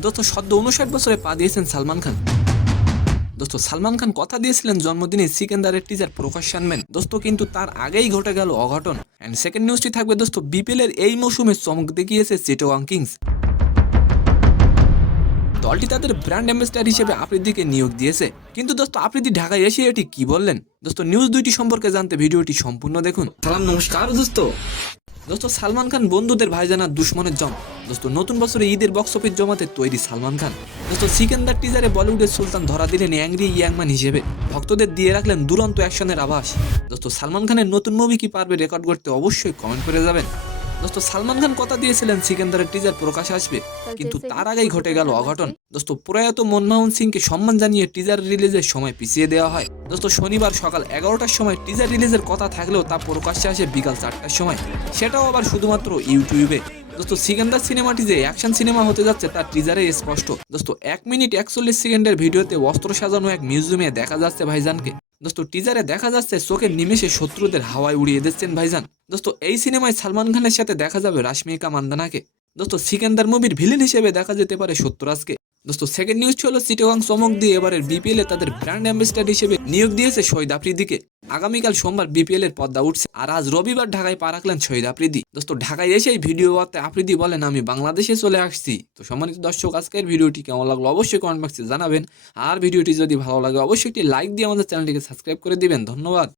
দোস্ত সদ্য 59 বছরে পা দিয়েছেন সালমান খান। দোস্ত সালমান খান কথা দিয়েছিলেন জন্মদিনে সিকেন্দারের টিজার প্রকাশ আনবেন দোস্ত, কিন্তু তার আগেই ঘটে গেল অঘটন। এন্ড সেকেন্ড নিউজটি থাকবে দোস্ত, বিপিএল এর এই মৌসুমে চমক দেখিয়েছে চিটাগং কিংস। দলটি তাদের ব্র্যান্ড অ্যাম্বাসেডর হিসেবে আফ্রিদিকে নিয়োগ দিয়েছে, কিন্তু দোস্ত আফ্রিদি ঢাকায় এসে এটি কি বললেন দোস্ত, নিউজ দুইটি সম্পর্কে জানতে ভিডিওটি সম্পূর্ণ দেখুন। সালাম নমস্কার দোস্ত। দোস্ত সালমান খান বন্ধুদের ভাইজানা দুশ্মনের জম। দোস্ত নতুন বছরে ঈদের বক্স অফিস জমাতে তৈরি সালমান খান। দোস্ত সিকেন্দার টিজারে বলিউডের সুলতান ধরা দিলেন অ্যাংরি ইয়াংম্যান হিসেবে, ভক্তদের দিয়ে রাখলেন দুরন্ত অ্যাকশনের আভাস। দোস্ত সালমান খানের নতুন মুভি কি পারবে রেকর্ড করতে, অবশ্যই কমেন্ট করে যাবেন। দোস্ত সালমান খান কথা দিয়েছিলেন সিকেন্দারের টিজার প্রকাশ আসবে, কিন্তু তার আগেই ঘটে গেল অঘটন। দোস্ত প্রয়াত মনমোহন সিংকে সম্মান জানিয়ে টিজার রিলিজের সময় পিছিয়ে দেওয়া হয়। দোস্ত শনিবার সকাল 11টার সময় টিজার রিলিজের কথা থাকলেও তা প্রকাশ্যে আসে বিকাল 4টার সময়, সেটাও আবার শুধুমাত্র ইউটিউবে। দোস্ত সিকেন্দার সিনেমাটি যে অ্যাকশন সিনেমা হতে যাচ্ছে তার টিজারে স্পষ্ট। দোস্ত 1 মিনিট 41 সেকেন্ডের ভিডিওতে অস্ত্র সাজানো এক মিউজিয়ামে দেখা যাচ্ছে ভাইজানকে। দোস্ত টিজারে দেখা যাচ্ছে চোখের নিমেষে শত্রুদের হাওয়ায় উড়িয়ে দিচ্ছেন ভাইজান। দোস্ত এই সিনেমায় সালমান খানের সাথে দেখা যাবে রাশমিকা মান্দানাকে। দোস্ত সিকেন্দার মুভির ভিলেন হিসেবে দেখা যেতে পারে সত্যরাজকে। দোস্ত সেকেন্ড নিউজ হলো চিটাগং চমক দিয়ে এবারের বিপিএল এ তাদের ব্র্যান্ড অ্যাম্বাসেডর হিসেবে নিয়োগ দিয়েছে শহীদ আফ্রিদিকে। আগামীকাল সোমবার বিপিএল এর পর্দা উঠছে, আর আজ রবিবার ঢাকায় পা রাখলেন শহীদ আফ্রিদি। দোস্ত ঢাকায় এসেই ভিডিও বার্তায় আফ্রিদি বলেন, আমি বাংলাদেশে চলে আসছি। তো সম্মানিত দর্শক, আজকের ভিডিওটি কেমন লাগলো অবশ্যই কমেন্ট বক্সে জানাবেন, আর ভিডিওটি যদি ভালো লাগে অবশ্যই একটি লাইক দিয়ে আমাদের চ্যানেলটিকে সাবস্ক্রাইব করে দিবেন। ধন্যবাদ।